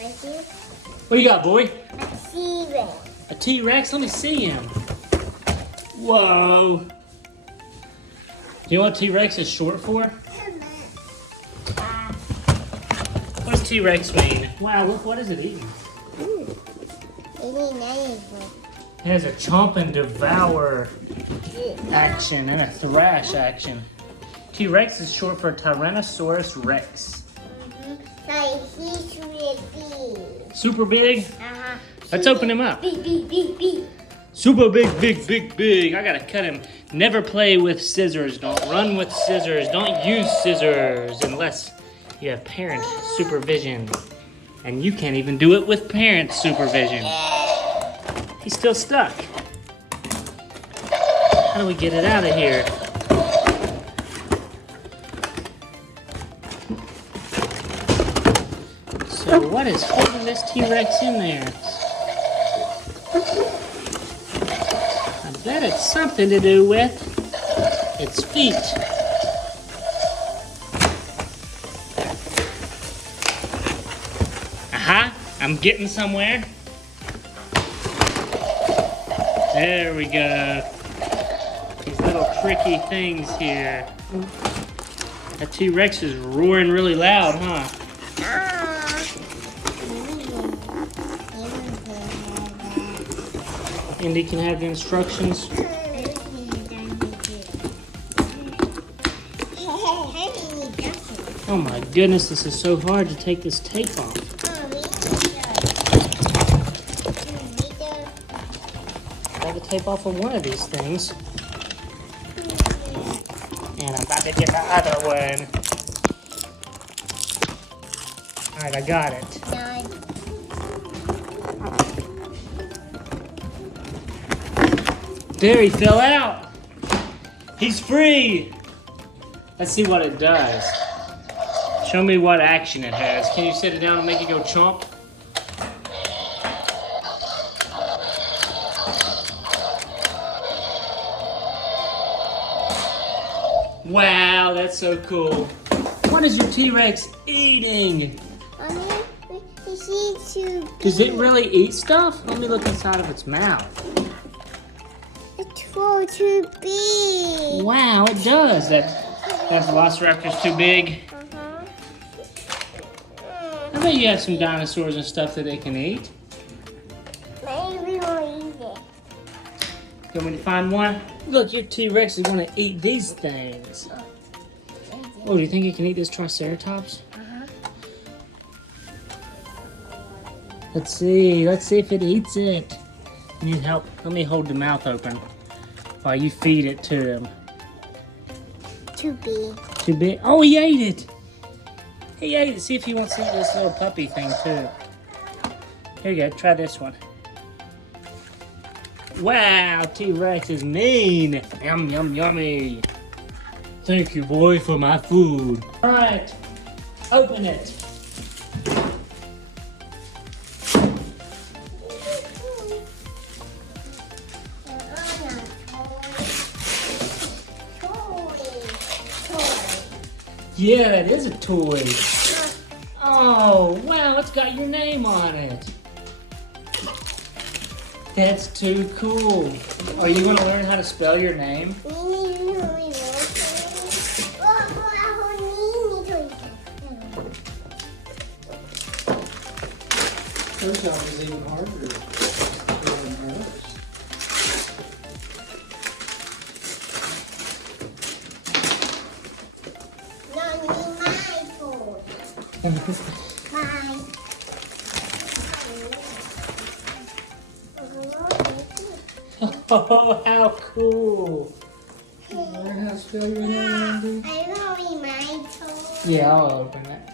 Right here. What do you got, boy? A T-Rex. A T-Rex? Let me see him. Whoa. Do you know what T-Rex is short for? What does T-Rex mean? Wow, look, what is it eating? It has a chomp and devour action and a thrash action. T-Rex is short for Tyrannosaurus Rex. He's really big. Super big? Let's open him up. Big. Super big. I gotta cut him. Never play with scissors. Don't run with scissors. Don't use scissors unless you have parent supervision. And you can't even do it with parent supervision. He's still stuck. How do we get it out of here? So what is holding this T-Rex in there? I bet it's something to do with its feet. Aha! I'm getting somewhere. There we go. These little tricky things here. That T-Rex is roaring really loud, huh? Indy can have the instructions. Oh my goodness, this is so hard to take this tape off. I have the tape off of one of these things. And I'm about to get the other one. Alright, I got it. There, he fell out. He's free. Let's see what it does. Show me what action it has. Can you sit it down and make it go chomp? Wow, that's so cool. What is your T-Rex eating? Does it really eat stuff? Let me look inside of its mouth. It's too big. Wow, it does. That Velociraptor's too big. I bet you have some dinosaurs and stuff that they can eat. Maybe we'll eat it. You want me to find one? Look, your T-Rex is going to eat these things. Oh, do you think it can eat this Triceratops? Let's see if it eats it. You need help? Let me hold the mouth open while you feed it to him. Too big. Too big? Oh, he ate it. He ate it. See if he wants to eat this little puppy thing too. Here you go. Try this one. Wow, T-Rex is mean. Yum, yum, yummy. Thank you, boy, for my food. All right, open it. Yeah, it is a toy. Oh, wow, it's got your name on it. That's too cool. Are you going to learn how to spell your name? Her job is even harder than hers. Bye. Oh, how cool. Learn how to spell your name, Andy? I know we might. Yeah, I'll open it.